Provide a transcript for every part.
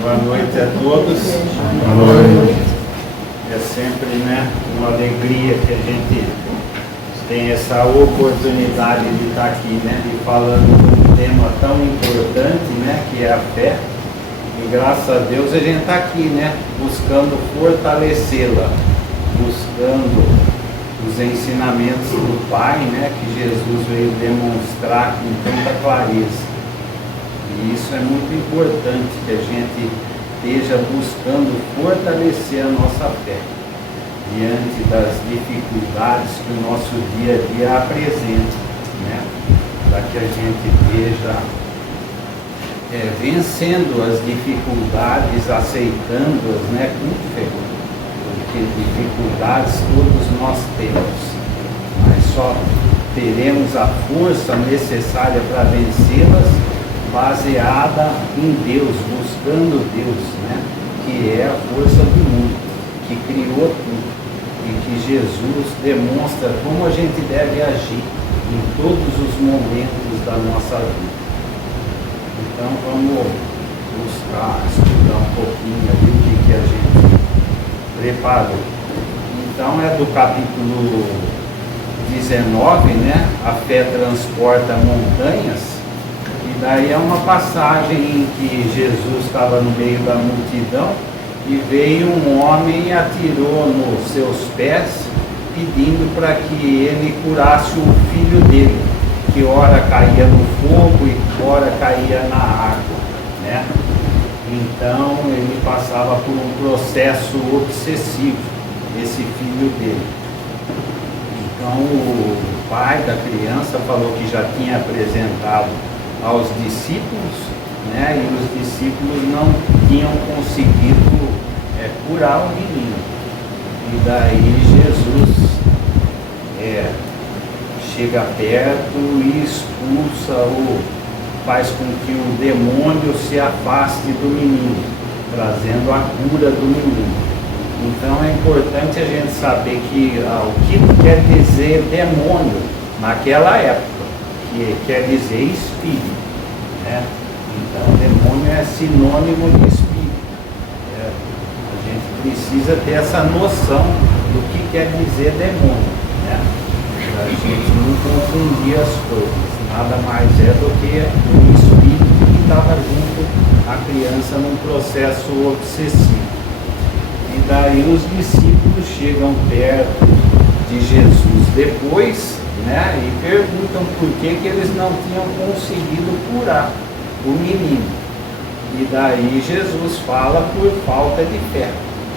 Boa noite a todos. Boa noite. É sempre, uma alegria que a gente tem essa oportunidade de estar aqui, e falando de um tema tão importante, que é a fé. E graças a Deus a gente está aqui, buscando fortalecê-la, buscando os ensinamentos do Pai, que Jesus veio demonstrar com tanta clareza. E isso é muito importante, que a gente esteja buscando fortalecer a nossa fé diante das dificuldades que o nosso dia a dia apresenta, para que a gente esteja vencendo as dificuldades, aceitando-as com fé, porque dificuldades todos nós temos, mas só teremos a força necessária para vencê-las baseada em Deus, buscando Deus, que é a força do mundo, que criou tudo, e que Jesus demonstra como a gente deve agir em todos os momentos da nossa vida. Então vamos buscar estudar um pouquinho ali o que a gente preparou. Então é do capítulo 19, a fé transporta montanhas. E daí é uma passagem em que Jesus estava no meio da multidão e veio um homem e atirou nos seus pés, pedindo para que ele curasse o filho dele, que ora caía no fogo e ora caía na água, Então ele passava por um processo obsessivo, esse filho dele. Então o pai da criança falou que já tinha apresentado aos discípulos, e os discípulos não tinham conseguido curar o menino. E daí Jesus chega perto e expulsa, faz com que o demônio se afaste do menino, trazendo a cura do menino. Então é importante a gente saber que o que quer dizer demônio naquela época, que quer dizer espírito, Então demônio é sinônimo de espírito. A gente precisa ter essa noção do que quer dizer demônio, para a gente não confundir as coisas. Nada mais é do que um espírito que estava junto à criança num processo obsessivo. E daí os discípulos chegam perto de Jesus depois, e perguntam por que eles não tinham conseguido curar o menino. E daí Jesus fala por falta de fé,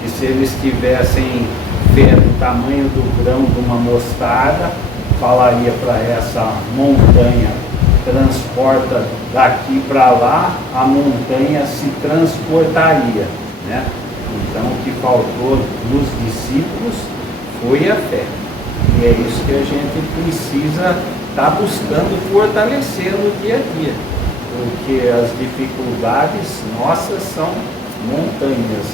que se eles tivessem fé do tamanho do grão de uma mostarda, falaria para essa montanha, transporta daqui para lá, a montanha se transportaria, Então o que faltou nos discípulos foi a fé. E é isso que a gente precisa estar buscando fortalecer no dia a dia, porque as dificuldades nossas são montanhas,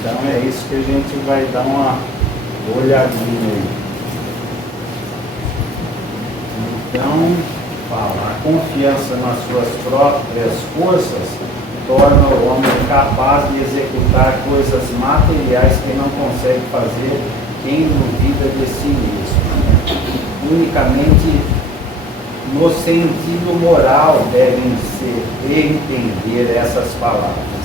Então é isso que a gente vai dar uma olhadinha aí. Então, a confiança nas suas próprias forças torna o homem capaz de executar coisas materiais que não consegue fazer quem duvida de si mesmo. Unicamente no sentido moral devem ser entender essas palavras.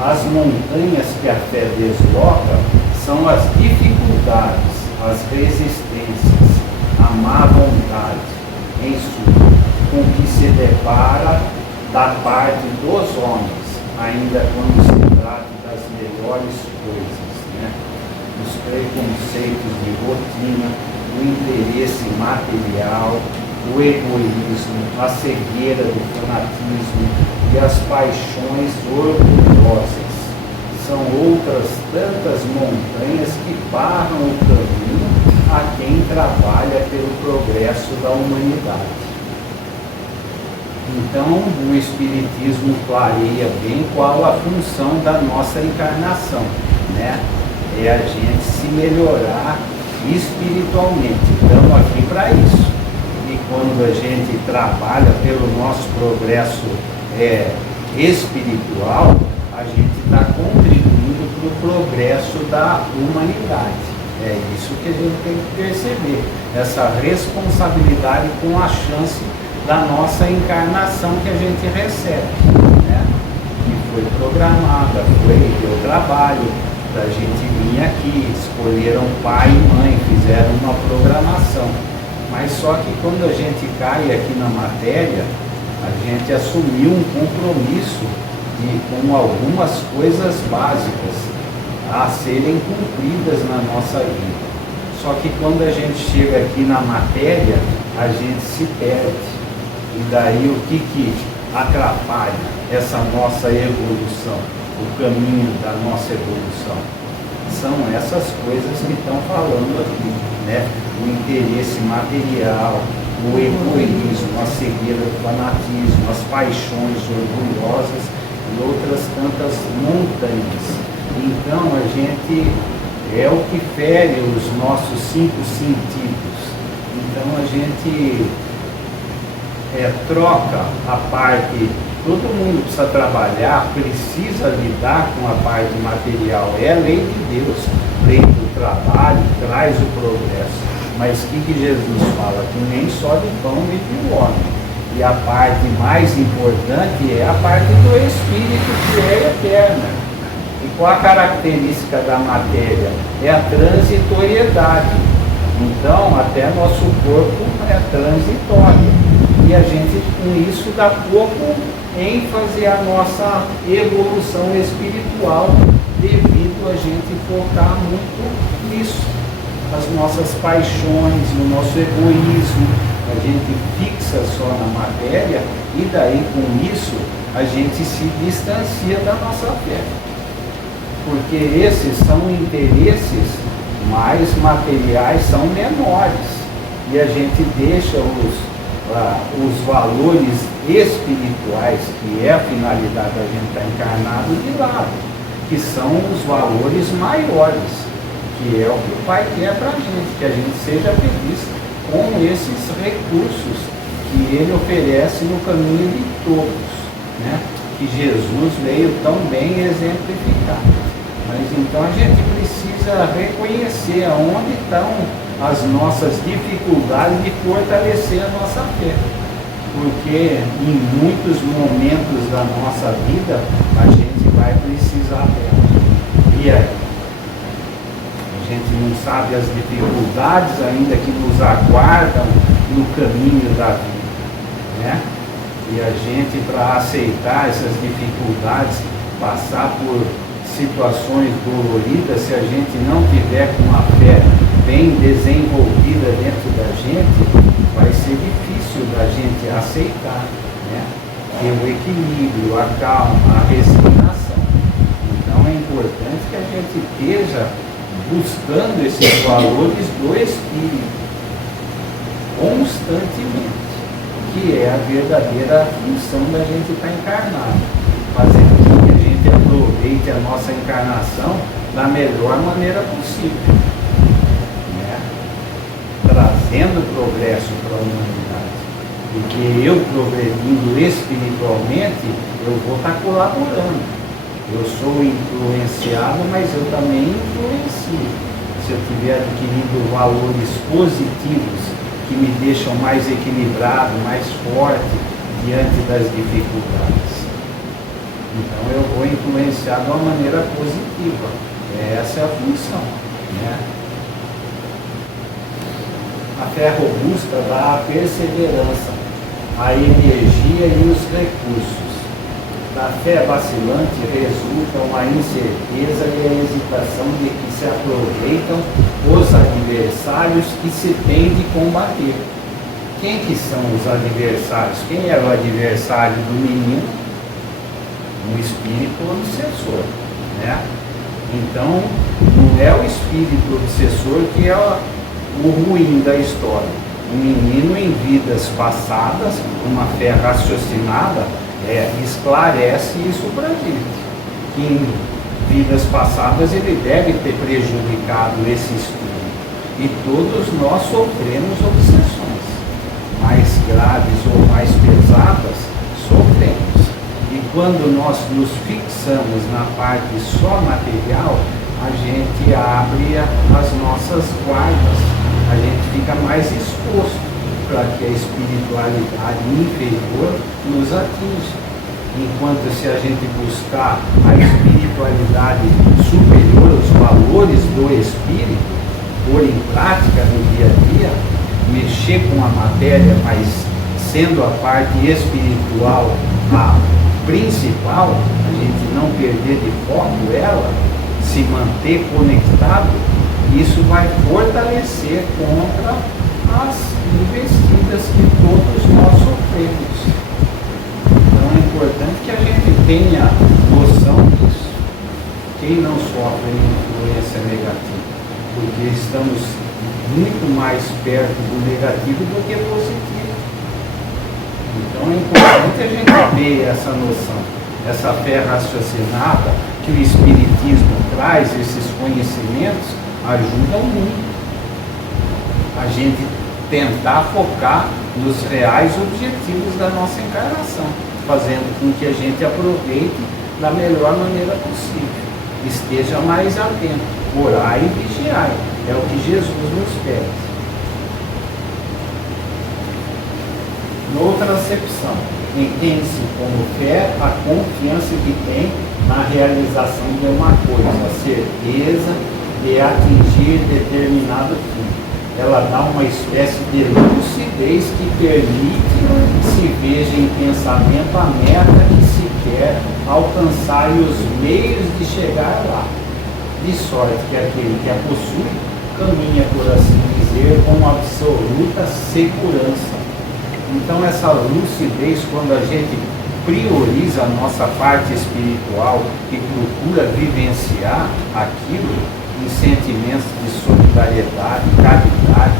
As montanhas que a fé desloca são as dificuldades, as resistências, a má vontade, em suma, com que se depara da parte dos homens, ainda quando se trata das melhores coisas, Os preconceitos de rotina, o interesse material, o egoísmo, a cegueira do fanatismo e as paixões orgulhosas. São outras tantas montanhas que barram o caminho a quem trabalha pelo progresso da humanidade. Então, o Espiritismo clareia bem qual a função da nossa encarnação, É a gente se melhorar espiritualmente. Estamos aqui para isso. E quando a gente trabalha pelo nosso progresso espiritual, a gente está contribuindo para o progresso da humanidade. É isso que a gente tem que perceber, essa responsabilidade com a chance da nossa encarnação que a gente recebe, né? Que foi programada, deu trabalho para a gente vir aqui, escolheram pai e mãe, fizeram uma programação. Mas só que quando a gente cai aqui na matéria, a gente assumiu um compromisso com algumas coisas básicas a serem cumpridas na nossa vida. Só que quando a gente chega aqui na matéria, a gente se perde. E daí o que atrapalha essa nossa evolução, o caminho da nossa evolução? São essas coisas que estão falando aqui, né? O interesse material, o egoísmo, a cegueira do fanatismo, as paixões orgulhosas e outras tantas montanhas. Então a gente é o que fere os nossos 5 sentidos. Então a gente troca a parte, todo mundo precisa trabalhar, precisa lidar com a parte material. É a lei de Deus, lei do trabalho, traz o progresso. Mas o que Jesus fala? Que nem só de pão vive o homem. E a parte mais importante é a parte do Espírito, que é eterna. E qual a característica da matéria? É a transitoriedade. Então, até nosso corpo é transitório. E a gente, com isso, dá pouco ênfase à nossa evolução espiritual, devido a gente focar muito nisso. As nossas paixões, no nosso egoísmo, a gente fixa só na matéria e daí com isso a gente se distancia da nossa fé. Porque esses são interesses mais materiais, são menores. E a gente deixa os valores espirituais, que é a finalidade da gente estar encarnado, de lado, que são os valores maiores, que é o que o Pai quer para a gente, que a gente seja feliz com esses recursos que Ele oferece no caminho de todos, né? Que Jesus veio tão bem exemplificar. Mas então a gente precisa reconhecer aonde estão as nossas dificuldades de fortalecer a nossa fé. Porque em muitos momentos da nossa vida a gente vai precisar dela. E aí? A gente não sabe as dificuldades ainda que nos aguardam no caminho da vida, né? E a gente, para aceitar essas dificuldades, passar por situações doloridas, se a gente não tiver com a fé bem desenvolvida dentro da gente, vai ser difícil da gente aceitar, né? Ter o equilíbrio, a calma, a resignação. Então é importante que a gente esteja buscando esses valores do Espírito constantemente, que é a verdadeira função da gente estar encarnado, fazendo com que a gente aproveite a nossa encarnação da melhor maneira possível, né? Trazendo progresso para a humanidade, porque eu progredindo espiritualmente, eu vou estar colaborando. Eu sou influenciado, mas eu também influencio. Se eu estiver adquirindo valores positivos que me deixam mais equilibrado, mais forte diante das dificuldades, então eu vou influenciar de uma maneira positiva. Essa é a função, né? A fé robusta dá a perseverança, a energia e os recursos. Da fé vacilante resulta uma incerteza e a hesitação de que se aproveitam os adversários que se tem de combater. Quem que são os adversários? Quem era o adversário do menino? Um espírito obsessor, né? Então, não é o espírito obsessor que é o ruim da história. O menino, em vidas passadas, uma fé raciocinada, esclarece isso para a gente, que em vidas passadas ele deve ter prejudicado esse espírito, e todos nós sofremos obsessões, mais graves ou mais pesadas, sofremos, e quando nós nos fixamos na parte só material, a gente abre as nossas guardas, a gente fica mais exposto para que a espiritualidade inferior nos atinja. Enquanto se a gente buscar a espiritualidade superior, os valores do espírito, pôr em prática no dia a dia, mexer com a matéria, mas sendo a parte espiritual a principal, a gente não perder de foco ela, se manter conectado, isso vai fortalecer contra as investidas que todos nós sofremos. Então é importante que a gente tenha noção disso. Quem não sofre influência negativa? Porque estamos muito mais perto do negativo do que positivo. Então é importante a gente ter essa noção, essa fé raciocinada que o Espiritismo traz, esses conhecimentos, ajudam muito a gente tentar focar nos reais objetivos da nossa encarnação, fazendo com que a gente aproveite da melhor maneira possível. Esteja mais atento, orai e vigiai, é o que Jesus nos pede. Noutra acepção, entende-se como fé a confiança que tem na realização de uma coisa, a certeza de atingir determinado fim. Ela dá uma espécie de lucidez que permite se veja em pensamento a meta que se quer alcançar e os meios de chegar lá, de sorte que aquele que a possui caminha, por assim dizer, com absoluta segurança. Então essa lucidez, quando a gente prioriza a nossa parte espiritual e procura vivenciar aquilo em sentimentos de solidariedade, caridade,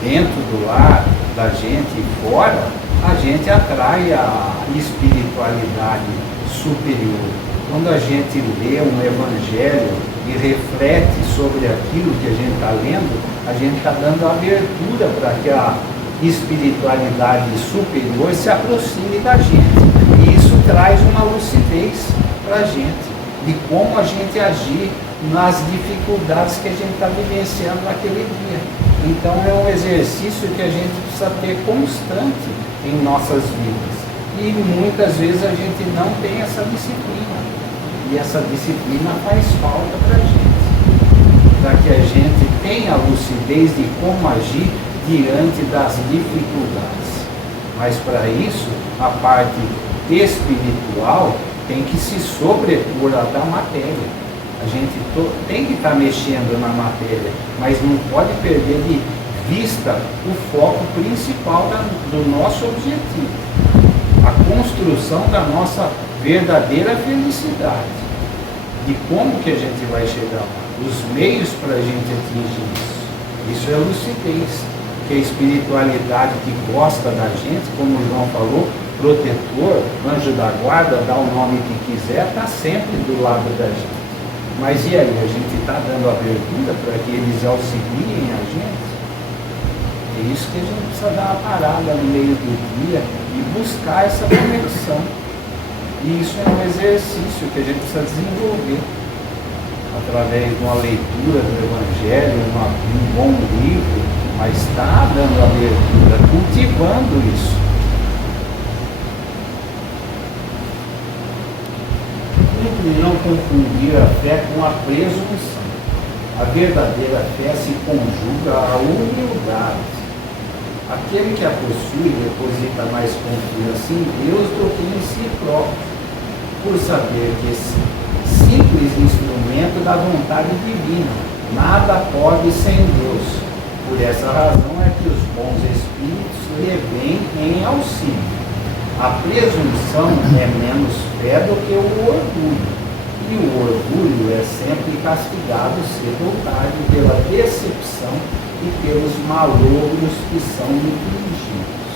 dentro do lar da gente e fora, a gente atrai a espiritualidade superior. Quando a gente lê um evangelho e reflete sobre aquilo que a gente está lendo, a gente está dando abertura para que a espiritualidade superior se aproxime da gente. E isso traz uma lucidez para a gente, de como a gente agir nas dificuldades que a gente está vivenciando naquele dia. Então é um exercício que a gente precisa ter constante em nossas vidas. E muitas vezes a gente não tem essa disciplina. E essa disciplina faz falta para a gente. Para que a gente tenha a lucidez de como agir diante das dificuldades. Mas para isso, a parte espiritual tem que se sobrepor à da matéria. A gente tem que estar mexendo na matéria, mas não pode perder de vista o foco principal do nosso objetivo, a construção da nossa verdadeira felicidade, de como que a gente vai chegar lá, os meios para a gente atingir isso. Isso é lucidez, que a espiritualidade que gosta da gente, como o João falou, protetor, anjo da guarda, dá o nome que quiser, está sempre do lado da gente. Mas e aí, a gente está dando abertura para que eles auxiliem a gente? É isso que a gente precisa dar uma parada no meio do dia e buscar essa conexão. E isso é um exercício que a gente precisa desenvolver através de uma leitura do Evangelho, um bom livro, mas está dando abertura, cultivando isso. E não confundir a fé com a presunção. A verdadeira fé se conjuga à humildade. Aquele que a possui deposita mais confiança em Deus do que em si próprio, por saber que esse simples instrumento da vontade divina, nada pode sem Deus. Por essa razão é que os bons espíritos lhe vêm em auxílio. A presunção é menos fé do que o orgulho. E o orgulho é sempre castigado cedo ou tarde pela decepção e pelos malogros que são infligidos.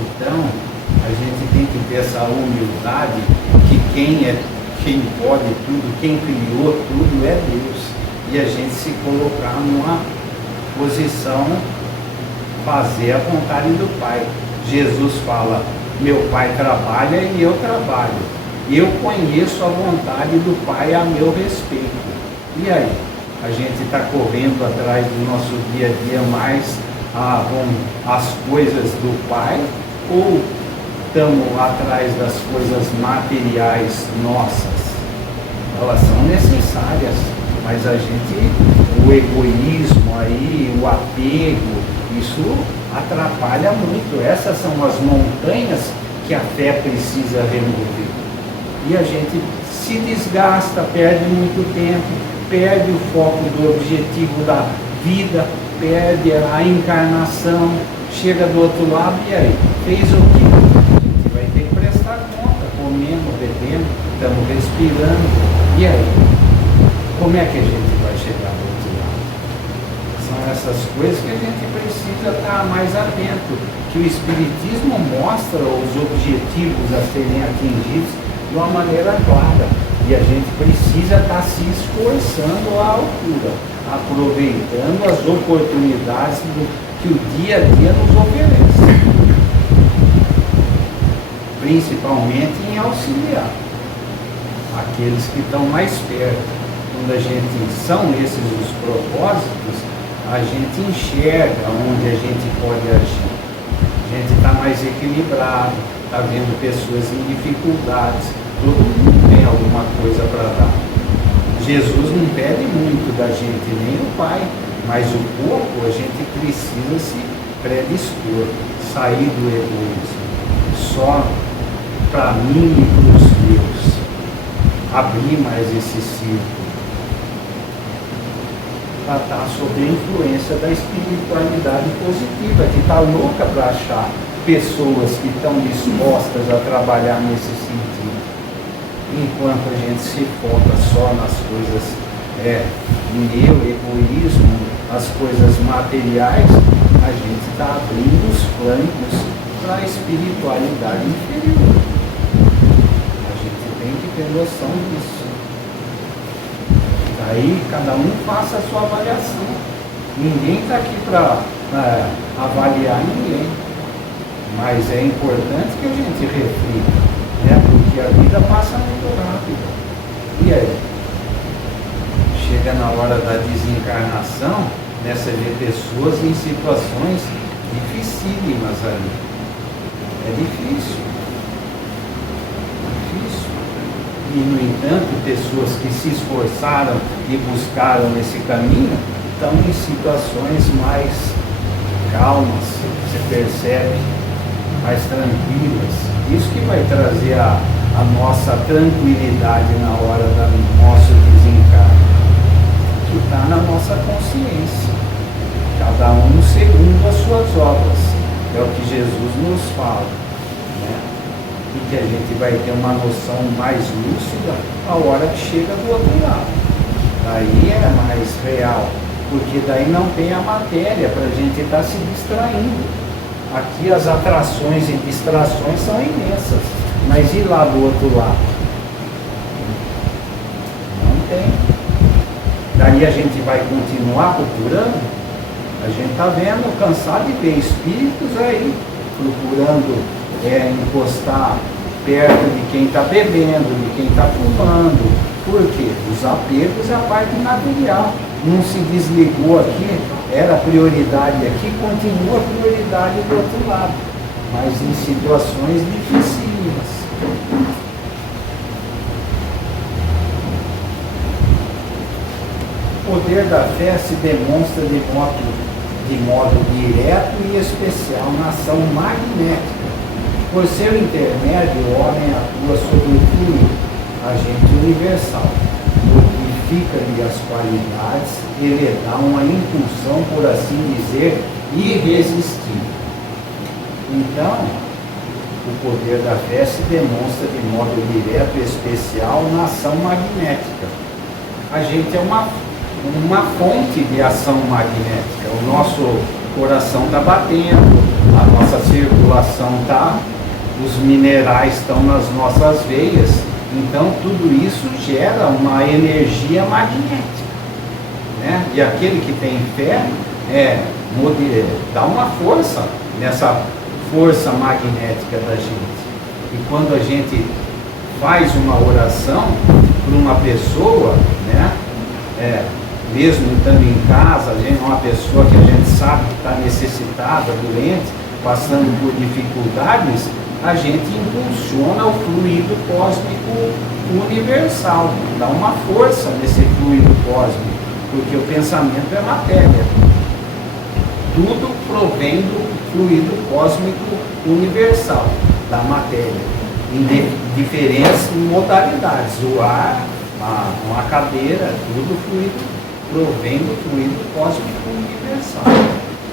Então, a gente tem que ter essa humildade que quem pode tudo, quem criou tudo é Deus. E a gente se colocar numa posição, fazer a vontade do Pai. Jesus fala, Meu Pai trabalha e eu trabalho. Eu conheço a vontade do Pai a meu respeito. E aí? A gente está correndo atrás do nosso dia a dia mais as coisas do Pai, ou estamos atrás das coisas materiais nossas? Elas são necessárias, mas a gente, o egoísmo aí, o apego, isso atrapalha muito. Essas são as montanhas que a fé precisa remover. E a gente se desgasta, perde muito tempo, perde o foco do objetivo da vida, perde a encarnação, chega do outro lado e aí? Fez o quê? A gente vai ter que prestar conta, comendo, bebendo, estamos respirando. E aí? Como é que a gente vai chegar do outro lado? São essas coisas que a gente precisa estar mais atento, que o Espiritismo mostra os objetivos a serem atingidos de uma maneira clara. E a gente precisa estar se esforçando à altura, aproveitando as oportunidades que o dia a dia nos oferece. Principalmente em auxiliar aqueles que estão mais perto. Quando a gente são esses os propósitos, a gente enxerga onde a gente pode agir. A gente está mais equilibrado, está vendo pessoas em dificuldades. Todo mundo tem alguma coisa para dar. Jesus não pede muito da gente, nem o Pai, mas o pouco a gente precisa se predispor, sair do egoísmo, só para mim e para os meus, abrir mais esse círculo, para estar sob a influência da espiritualidade positiva, que está louca para achar pessoas que estão dispostas a trabalhar nesse sentido. Enquanto a gente se foca só nas coisas meu, egoísmo, as coisas materiais, a gente está abrindo os flancos para a espiritualidade inferior. A gente tem que ter noção disso. Daí cada um faça a sua avaliação. Ninguém está aqui para avaliar ninguém. Mas é importante que a gente reflita. Porque a vida passa muito rápido. E aí? Chega na hora da desencarnação, você vê pessoas em situações dificílimas ali. É difícil. E, no entanto, pessoas que se esforçaram e buscaram esse caminho estão em situações mais calmas, você percebe, mais tranquilas. Isso que vai trazer a nossa tranquilidade na hora do nosso desencarne, que está na nossa consciência, cada um segundo as suas obras, é o que Jesus nos fala, né? E que a gente vai ter uma noção mais lúcida a hora que chega do outro lado. Daí é mais real, porque daí não tem a matéria para a gente estar se distraindo. Aqui as atrações e distrações são imensas, mas e lá do outro lado? Não tem. Daí a gente vai continuar procurando. A gente está vendo, cansado de ver espíritos aí, procurando encostar perto de quem está bebendo, de quem está fumando. Por quê? Os apegos é a parte material. Não se desligou aqui, era prioridade aqui, continua prioridade do outro lado, mas em situações dificílimas. O poder da fé se demonstra de modo direto e especial na ação magnética. Por seu intermédio, o homem atua sobre o fluido, agente universal. Modifica-lhe as qualidades e lhe dá uma impulsão, por assim dizer, irresistível. Então, o poder da fé se demonstra de modo direto e especial na ação magnética. A gente é uma fonte de ação magnética. O nosso coração está batendo, a nossa circulação está, os minerais estão nas nossas veias. Então, tudo isso gera uma energia magnética, né? E aquele que tem fé dá uma força nessa força magnética da gente. E quando a gente faz uma oração para uma pessoa, né, mesmo estando em casa, uma pessoa que a gente sabe que está necessitada, doente, passando por dificuldades, a gente impulsiona o fluido cósmico universal, dá uma força nesse fluido cósmico, porque o pensamento é matéria. Tudo provém do fluido cósmico universal, da matéria, em diferentes modalidades. O ar, uma cadeira, tudo provém do fluido cósmico universal.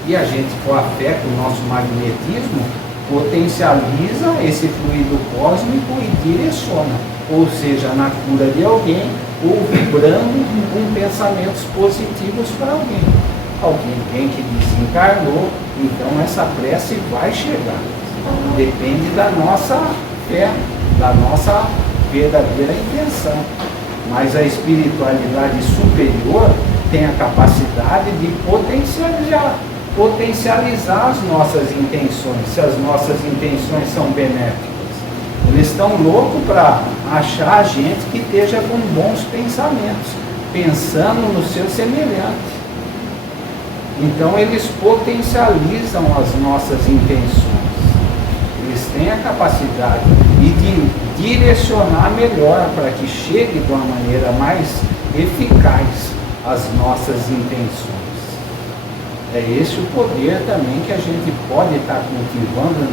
E a gente, com a fé, com o nosso magnetismo, potencializa esse fluido cósmico e direciona, ou seja, na cura de alguém, ou vibrando com pensamentos positivos para alguém. Alguém que desencarnou, então essa prece vai chegar. Depende da nossa fé, da nossa verdadeira intenção. Mas a espiritualidade superior tem a capacidade de potencializar as nossas intenções, se as nossas intenções são benéficas. Eles estão loucos para achar a gente que esteja com bons pensamentos, pensando no seu semelhante. Então eles potencializam as nossas intenções. Eles têm a capacidade de direcionar melhor para que chegue de uma maneira mais eficaz as nossas intenções. É esse o poder também que a gente pode estar cultivando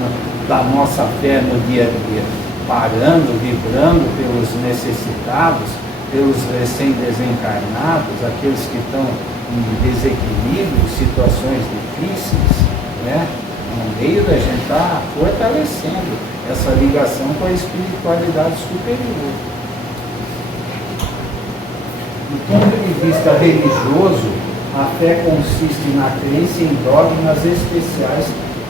da nossa fé no dia a dia, parando, vibrando pelos necessitados, pelos recém-desencarnados, aqueles que estão em desequilíbrio, situações difíceis, né? No meio da gente estar fortalecendo essa ligação com a espiritualidade superior. Do ponto de vista religioso, a fé consiste na crença em dogmas especiais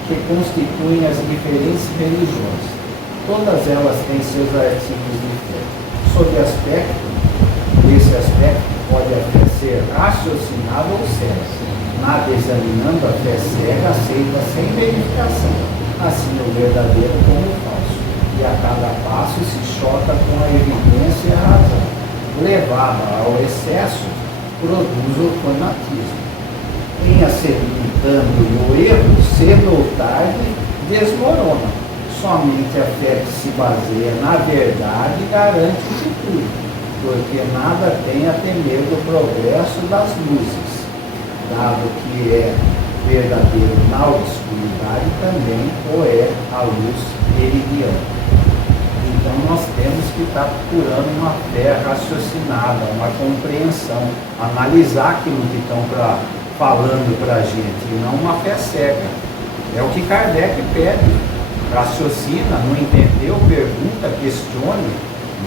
que constituem as diferentes religiões. Todas elas têm seus artigos de fé. Sob esse aspecto, pode a fé ser raciocinada ou cega. Nada examinando a fé cega, aceita sem verificação, assim o verdadeiro como o falso. E a cada passo se choca com a evidência e a razão. Levada ao excesso, produz o fanatismo. Em acertando no erro, cedo ou tarde, desmorona. Somente a fé que se baseia na verdade garante o futuro, porque nada tem a temer do progresso das luzes. Dado que é verdadeiro na obscuridade, também o é a luz meridiana. Então nós temos que estar procurando uma fé raciocinada, uma compreensão, analisar aquilo que estão falando para a gente, e não uma fé cega. É o que Kardec pede. Raciocina, não entendeu, pergunta, questione,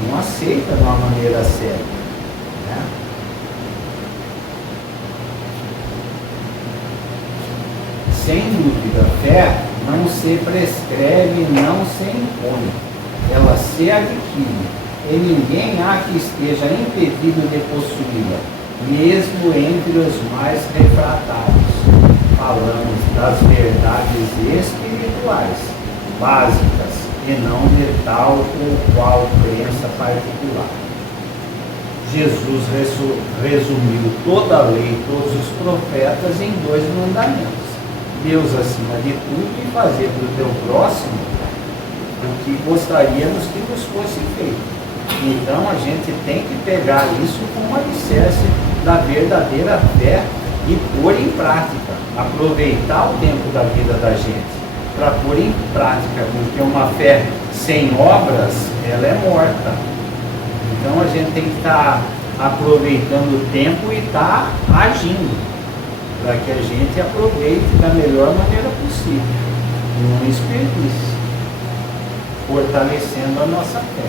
não aceita de uma maneira cega. Né? Sem dúvida, fé não se prescreve, não se impõe. Ela se adquire, e ninguém há que esteja impedido de possuí-la, mesmo entre os mais refratários. Falamos das verdades espirituais, básicas, e não de tal ou qual crença particular. Jesus resumiu toda a lei, todos os profetas em 2 mandamentos. Deus acima de tudo e fazer para o teu próximo o que gostaríamos que nos fosse feito. Então a gente tem que pegar isso como alicerce da verdadeira fé e pôr em prática, aproveitar o tempo da vida da gente para pôr em prática, porque uma fé sem obras, ela é morta. Então a gente tem que estar aproveitando o tempo e estar agindo, para que a gente aproveite da melhor maneira possível, não desperdice, fortalecendo a nossa fé.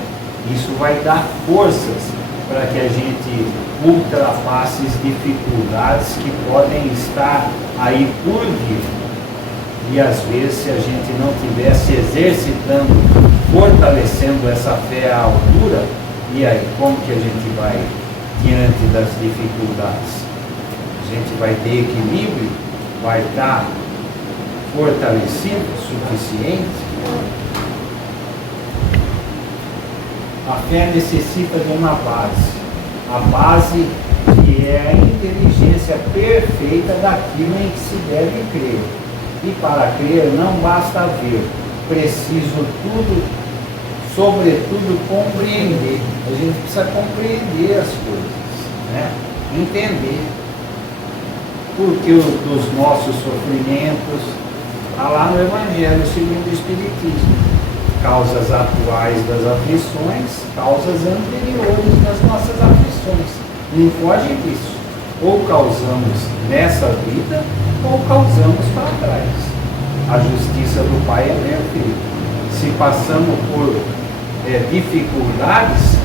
Isso vai dar forças para que a gente ultrapasse as dificuldades que podem estar aí por vir. E às vezes, se a gente não estivesse exercitando, fortalecendo essa fé à altura, e aí como que a gente vai diante das dificuldades? A gente vai ter equilíbrio, vai estar fortalecido, suficiente. A fé necessita de uma base. A base que é a inteligência perfeita daquilo em que se deve crer. E para crer não basta ver, preciso tudo, sobretudo compreender. A gente precisa compreender as coisas, né? Entender. Porque dos nossos sofrimentos, está lá no Evangelho segundo o Espiritismo, causas atuais das aflições, causas anteriores das nossas aflições. Não foge disso. Ou causamos nessa vida, ou causamos para trás. A justiça do Pai é perfeita. Se passamos por dificuldades,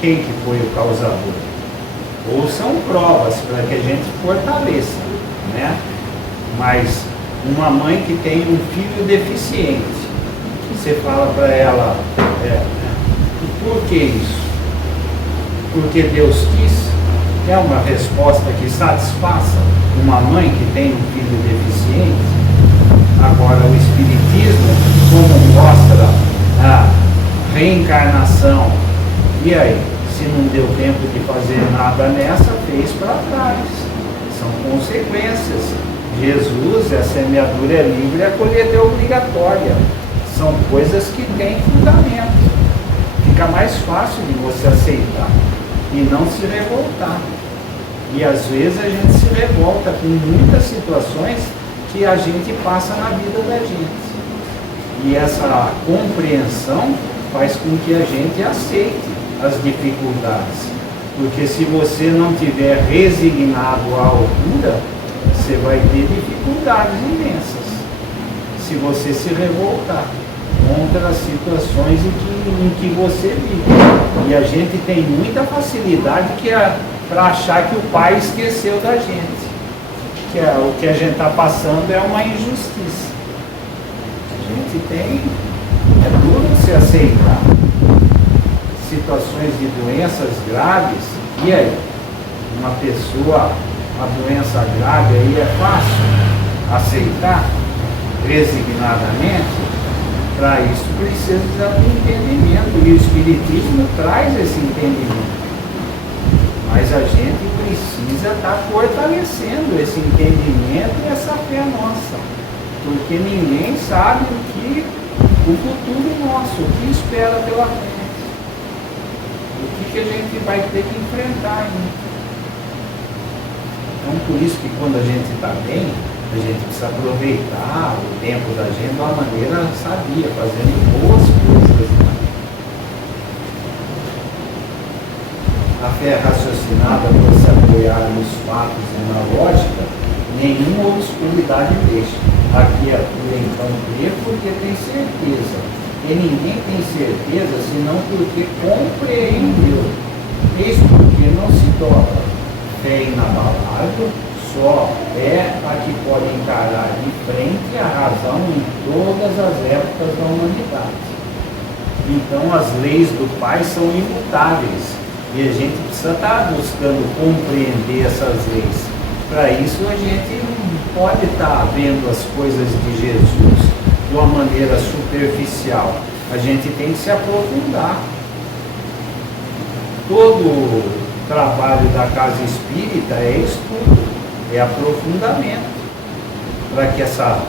quem que foi o causador? Ou são provas para que a gente fortaleça, né? Mas uma mãe que tem um filho deficiente, você fala para ela, por que isso? Porque Deus quis? É uma resposta que satisfaça uma mãe que tem um filho deficiente? Agora, o Espiritismo, como mostra a reencarnação, e aí? Se não deu tempo de fazer nada nessa, fez para trás. São consequências. Jesus, a semeadura é livre, a colheita é obrigatória. São coisas que têm fundamento. Fica mais fácil de você aceitar e não se revoltar. E às vezes a gente se revolta com muitas situações que a gente passa na vida da gente. E essa compreensão faz com que a gente aceite as dificuldades, porque se você não tiver resignado à altura, você vai ter dificuldades imensas, se você se revoltar contra as situações em que você vive. E a gente tem muita facilidade para achar que o Pai esqueceu da gente, que o que a gente está passando é uma injustiça. A gente tem, é duro se aceitar situações de doenças graves. E aí? Uma pessoa, uma doença grave aí é fácil aceitar resignadamente? Para isso precisa de entendimento, e o Espiritismo traz esse entendimento. Mas a gente precisa estar fortalecendo esse entendimento e essa fé nossa, porque ninguém sabe o futuro nosso, o que espera pela frente. O que a gente vai ter que enfrentar ainda. Então, por isso que quando a gente está bem, a gente precisa aproveitar o tempo da gente de uma maneira sabia, fazendo boas coisas. Né? A fé raciocinada por se apoiar nos fatos e na lógica, nenhuma obscuridade deixa. A criatura então crê porque tem certeza. E ninguém tem certeza senão porque compreendeu. Eis porque não se dobra. Fé inabalável só é a que pode encarar de frente a razão em todas as épocas da humanidade. Então as leis do Pai são imutáveis e a gente precisa estar buscando compreender essas leis. Para isso a gente não pode estar vendo as coisas de Jesus de uma maneira superficial. A gente tem que se aprofundar. Todo o trabalho da casa espírita é estudo, é aprofundamento, para que essa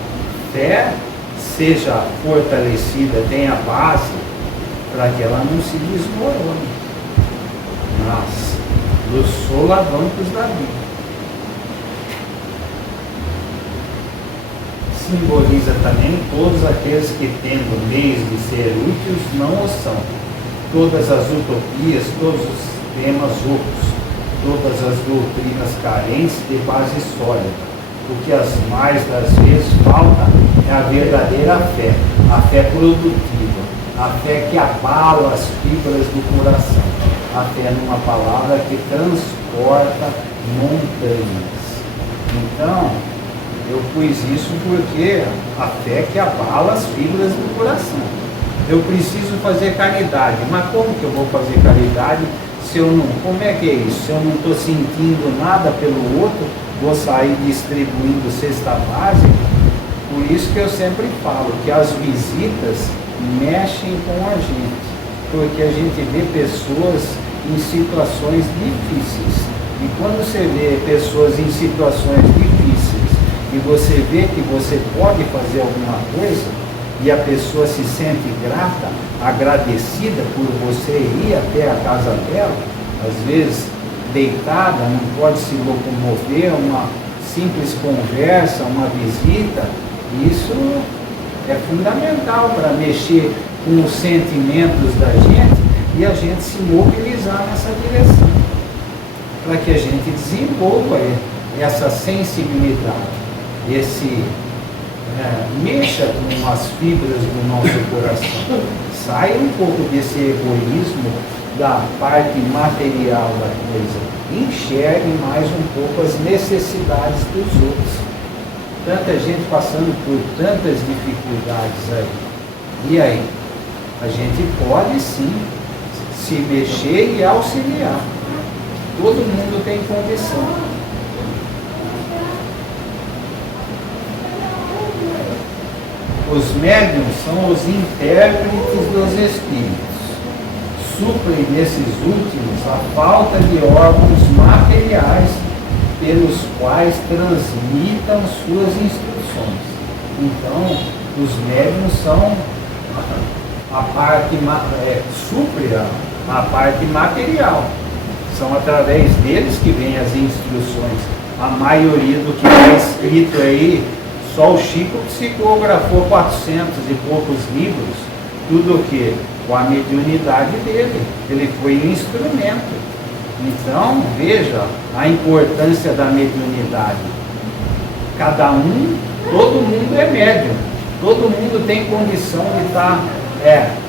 fé seja fortalecida, tenha base, para que ela não se desmorone nos solavancos da vida. Simboliza também todos aqueles que, tendo meios de ser úteis, não o são. Todas as utopias, todos os temas ocos, todas as doutrinas carentes de base sólida. O que as mais das vezes falta é a verdadeira fé, a fé produtiva, a fé que abala as fibras do coração, a fé, numa palavra, que transporta montanhas. Então, eu pus isso porque a fé que abala as fibras do coração. Eu preciso fazer caridade, mas como que eu vou fazer caridade se eu não... Como é que é isso? Se eu não estou sentindo nada pelo outro, vou sair distribuindo cesta básica? Por isso que eu sempre falo que as visitas mexem com a gente, porque a gente vê pessoas em situações difíceis. E quando você vê pessoas em situações difíceis e você vê que você pode fazer alguma coisa e a pessoa se sente grata, agradecida por você ir até a casa dela, às vezes deitada, não pode se locomover, uma simples conversa, uma visita, isso é fundamental para mexer com os sentimentos da gente e a gente se mobilizar nessa direção, para que a gente desenvolva essa sensibilidade, mexa com as fibras do nosso coração, saia um pouco desse egoísmo da parte material da coisa, enxergue mais um pouco as necessidades dos outros. Tanta gente passando por tantas dificuldades aí. E aí? A gente pode sim se mexer e auxiliar. Todo mundo tem condição. Os médiuns são os intérpretes dos espíritos. Suprem nesses últimos a falta de órgãos materiais pelos quais transmitam suas instruções. Então, os médiuns são a parte, supre a parte material. São através deles que vêm as instruções. A maioria do que está escrito aí, só o Chico psicografou 400 e poucos livros, tudo o que? Com a mediunidade dele. Ele foi um instrumento. Então, veja a importância da mediunidade. Cada um, todo mundo é médium. Todo mundo tem condição de estar,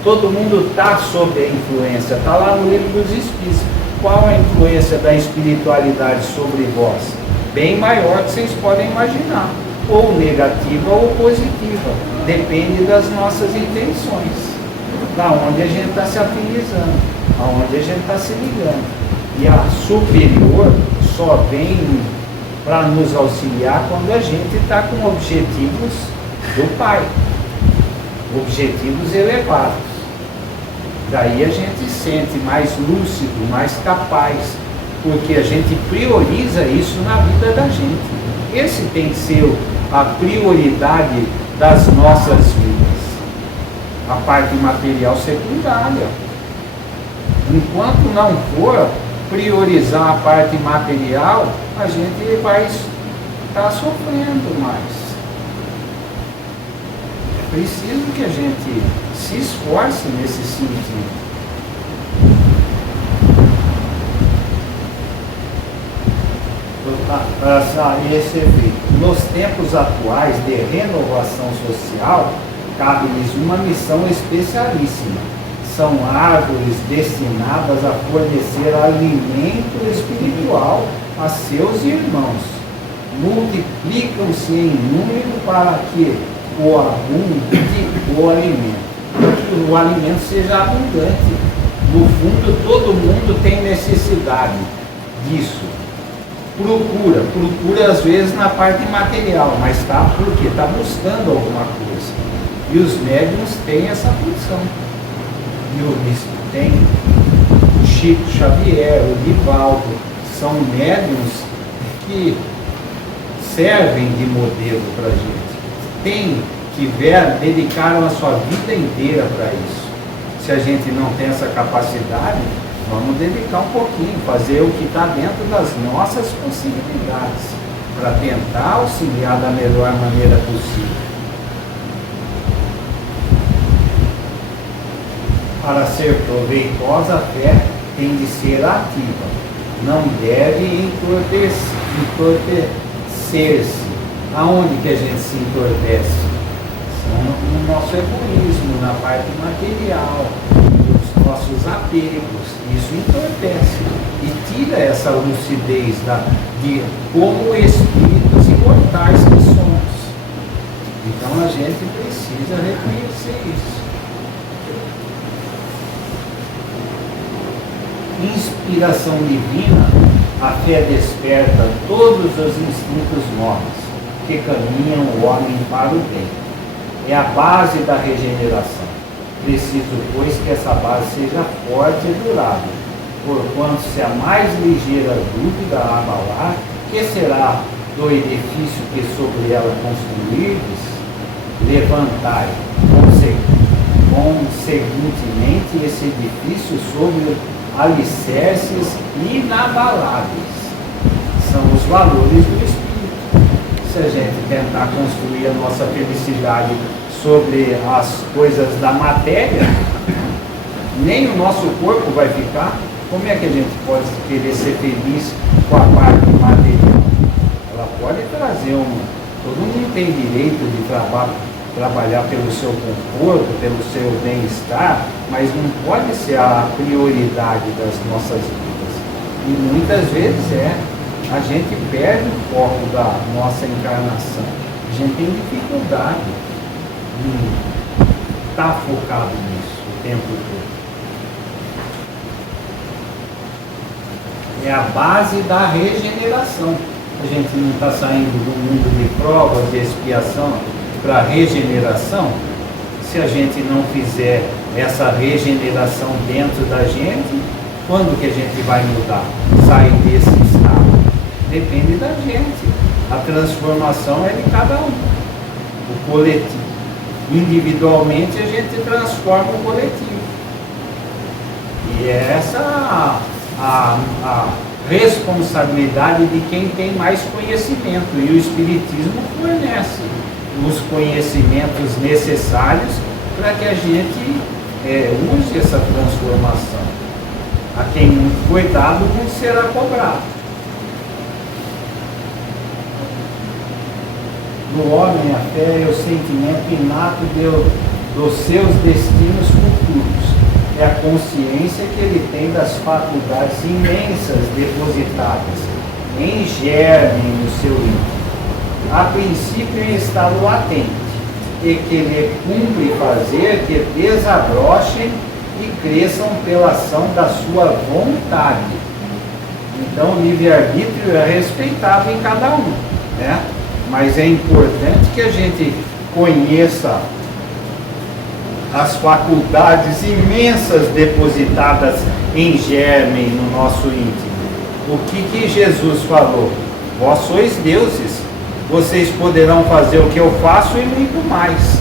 todo mundo está sob a influência. Está lá no livro dos Espíritos. Qual a influência da espiritualidade sobre vós? Bem maior que vocês podem imaginar. Ou negativa ou positiva. Depende das nossas intenções. Da onde a gente está se afinizando. Aonde a gente está se ligando. E a superior só vem para nos auxiliar quando a gente está com objetivos do Pai, objetivos elevados. Daí a gente se sente mais lúcido, mais capaz, porque a gente prioriza isso na vida da gente. Esse tem que ser a prioridade das nossas vidas. A parte material secundária. Enquanto não for priorizar a parte material, a gente vai estar sofrendo mais. É preciso que a gente se esforce nesse sentido. Esse efeito. Nos tempos atuais de renovação social, cabe-lhes uma missão especialíssima. São árvores destinadas a fornecer alimento espiritual a seus irmãos. Multiplicam-se em número para que o abunde o alimento. Que o alimento seja abundante. No fundo, todo mundo tem necessidade disso. Procura às vezes na parte material, mas porque está buscando alguma coisa. E os médiuns têm essa função. E o bispo tem, o Chico Xavier, o Divaldo, são médiuns que servem de modelo para a gente. Dedicaram a sua vida inteira para isso. Se a gente não tem essa capacidade, vamos dedicar um pouquinho, fazer o que está dentro das nossas possibilidades, para tentar auxiliar da melhor maneira possível. Para ser proveitosa, a fé tem de ser ativa, não deve entorpecer-se. Aonde que a gente se entorpece? No nosso egoísmo, na parte material, nos nossos apegos. Isso entorpece e tira essa lucidez de como espíritos imortais que somos. Então a gente precisa reconhecer isso. Inspiração divina, a fé desperta todos os instintos nobres, que caminham o homem para o bem. É a base da regeneração. Preciso, pois, que essa base seja forte e durável, porquanto se a mais ligeira dúvida a abalar, que será do edifício que sobre ela construirdes? Levantai, conseguintemente, esse edifício sobre alicerces inabaláveis. São os valores do Espírito. Se a gente tentar construir a nossa felicidade sobre as coisas da matéria, nem o nosso corpo vai ficar. Como é que a gente pode querer ser feliz com a parte material? Ela pode trazer todo mundo tem direito de trabalhar pelo seu conforto, pelo seu bem-estar, mas não pode ser a prioridade das nossas vidas. E muitas vezes a gente perde o foco da nossa encarnação. A gente tem dificuldade em estar focado nisso o tempo todo. É a base da regeneração. A gente não está saindo do mundo de provas, de expiação, para a regeneração. Se a gente não fizer essa regeneração dentro da gente, quando que a gente vai mudar? Sair desse estado? Depende da gente. A transformação é de cada um. O coletivo. Individualmente a gente transforma o coletivo. E é essa a responsabilidade de quem tem mais conhecimento, e o Espiritismo fornece os conhecimentos necessários para que a gente use essa transformação. A quem muito foi dado, muito será cobrado. No homem a fé é o sentimento inato dos seus destinos futuros. É a consciência que ele tem das faculdades imensas depositadas em germe no seu íntimo, a princípio em estado latente, e que lhe cumpre fazer que desabrochem e cresçam pela ação da sua vontade. Então o livre-arbítrio é respeitado em cada um, né? Mas é importante que a gente conheça as faculdades imensas depositadas em germe no nosso íntimo. O que Jesus falou? Vós sois deuses, vocês poderão fazer o que eu faço e muito mais.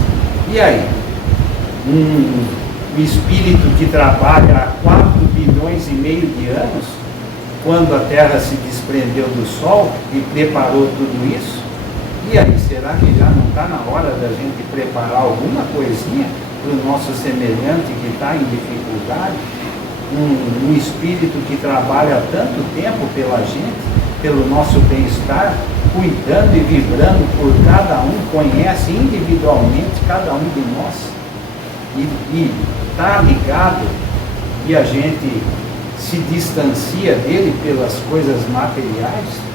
E aí? Um espírito que trabalha há 4 bilhões e meio de anos, quando a Terra se desprendeu do Sol e preparou tudo isso? E aí, será que já não está na hora da gente preparar alguma coisinha para o nosso semelhante que está em dificuldade? Um espírito que trabalha há tanto tempo pela gente, pelo nosso bem-estar, cuidando e vibrando por cada um, conhece individualmente cada um de nós e está ligado, e a gente se distancia dele pelas coisas materiais.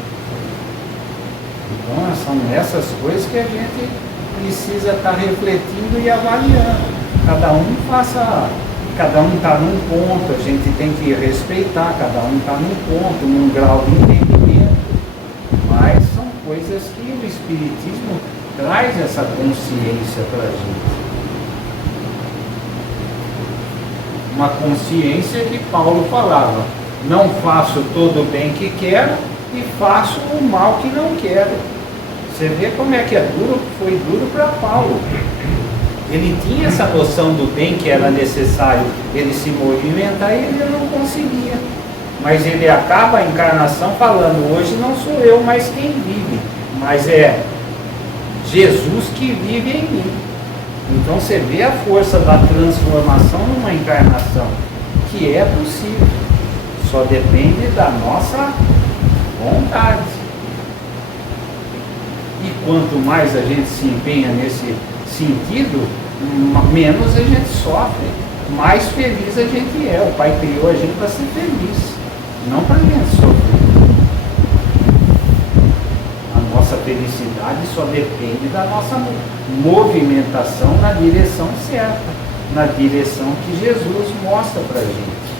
Então são essas coisas que a gente precisa estar refletindo e avaliando. Cada um está num ponto, a gente tem que respeitar, cada um está num ponto, num grau de entendimento. Mas são coisas que o Espiritismo traz essa consciência para a gente. Uma consciência que Paulo falava: não faço todo o bem que quero e faço o mal que não quero. Você vê como é que é duro, foi duro para Paulo. Ele tinha essa noção do bem que era necessário ele se movimentar e ele não conseguia. Mas ele acaba a encarnação falando: hoje não sou eu, mas quem vive, mas é Jesus que vive em mim. Então você vê a força da transformação numa encarnação, que é possível, só depende da nossa vontade. E quanto mais a gente se empenha nesse sentido, menos a gente sofre, mais feliz a gente é. O Pai criou a gente para ser feliz, não para a gente sofrer. A nossa felicidade só depende da nossa movimentação na direção certa, na direção que Jesus mostra para a gente.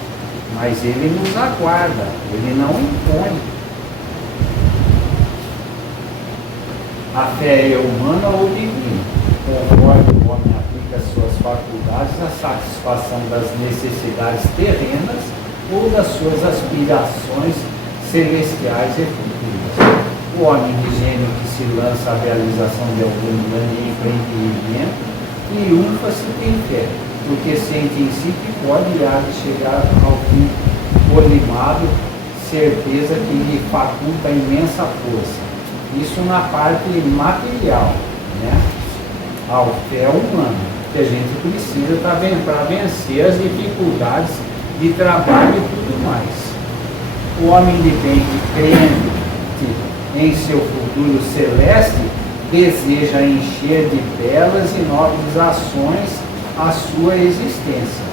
Mas Ele nos aguarda, Ele não impõe. A fé é humana ou divina, conforme o homem aplica suas faculdades à satisfação das necessidades terrenas ou das suas aspirações celestiais e futuras. O homem de gênio que se lança à realização de algum grande empreendimento triunfa-se tem fé, porque sente em si que pode e há de chegar ao fim colimado, certeza que lhe faculta imensa força. Isso na parte material, né? A fé humana, que a gente precisa para vencer as dificuldades de trabalho e tudo mais. O homem de bem que crente em seu futuro celeste deseja encher de belas e nobres ações a sua existência,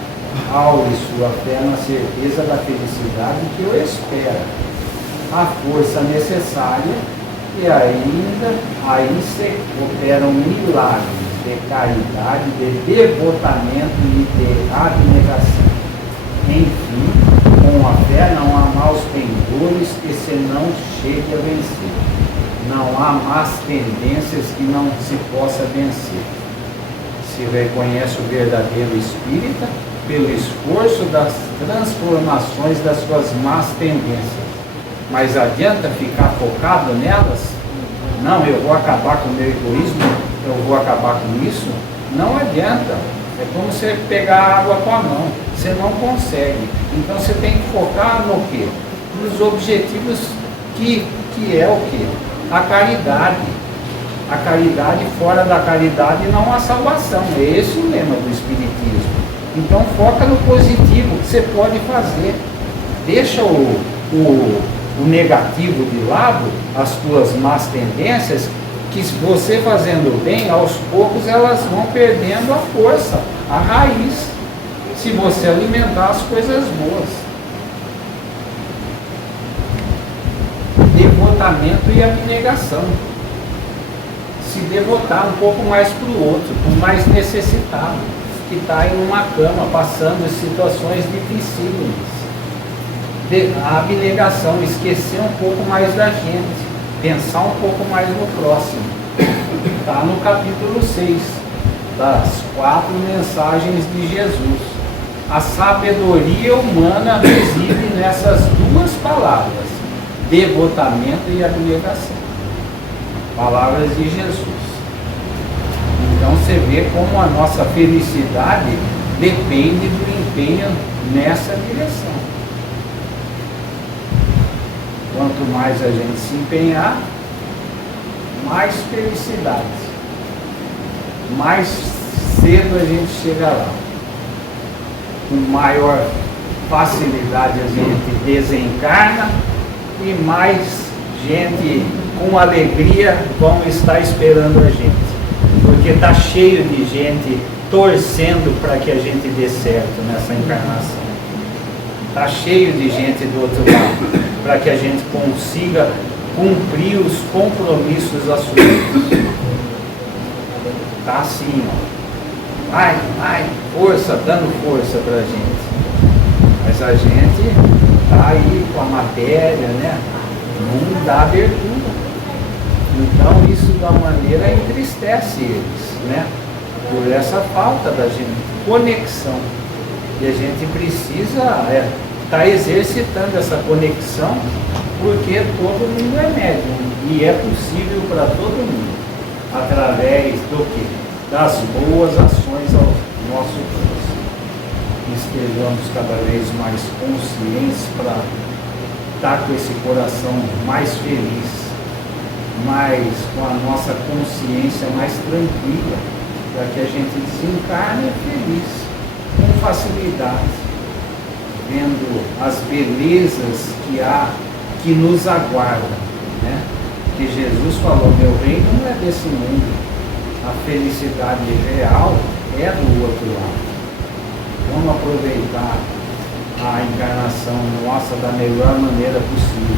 aure sua fé na certeza da felicidade que o espera, a força necessária, e ainda aí se operam milagres de caridade, de devotamento e de abnegação. Enfim, com a fé não há maus pendores que se não chegue a vencer. Não há más tendências que não se possa vencer. Se reconhece o verdadeiro espírita pelo esforço das transformações das suas más tendências. Mas adianta ficar focado nelas? Não, eu vou acabar com o meu egoísmo, eu vou acabar com isso? Não adianta. É como você pegar água com a mão, você não consegue. Então você tem que focar no quê? Nos objetivos que é o quê? A caridade. A caridade, fora da caridade não há salvação. É esse o lema do Espiritismo. Então foca no positivo que você pode fazer. Deixa o negativo de lado, as tuas más tendências, que você fazendo bem, aos poucos elas vão perdendo a força, a raiz, se você alimentar as coisas boas. Devotamento e abnegação. Se devotar um pouco mais para o outro, para o mais necessitado, que está em uma cama, passando situações dificílimas. A abnegação, esquecer um pouco mais da gente, pensar um pouco mais no próximo. Está no capítulo 6 das 4 mensagens de Jesus. A sabedoria humana reside nessas duas palavras, devotamento e abnegação. Palavras de Jesus. Então você vê como a nossa felicidade depende do empenho nessa direção. Quanto mais a gente se empenhar, mais felicidade. Mais cedo a gente chega lá. Com maior facilidade a gente desencarna e mais gente com alegria vão estar esperando a gente. Porque está cheio de gente torcendo para que a gente dê certo nessa encarnação. Está cheio de gente do outro lado, para que a gente consiga cumprir os compromissos assumidos. Está assim, ó. Vai, força, dando força para a gente. Mas a gente está aí com a matéria, né? Não dá abertura. Então isso da maneira entristece eles, né? Por essa falta da gente, conexão. E a gente precisa estar exercitando essa conexão, porque todo mundo é médium e é possível para todo mundo, através do quê? Das boas ações ao nosso próximo. Estejamos cada vez mais conscientes para estar com esse coração mais feliz, mas com a nossa consciência mais tranquila, para que a gente desencarne feliz, com facilidade, vendo as belezas que há, que nos aguardam, né? Que Jesus falou, meu reino não é desse mundo, a felicidade real é do outro lado. Vamos aproveitar a encarnação nossa da melhor maneira possível.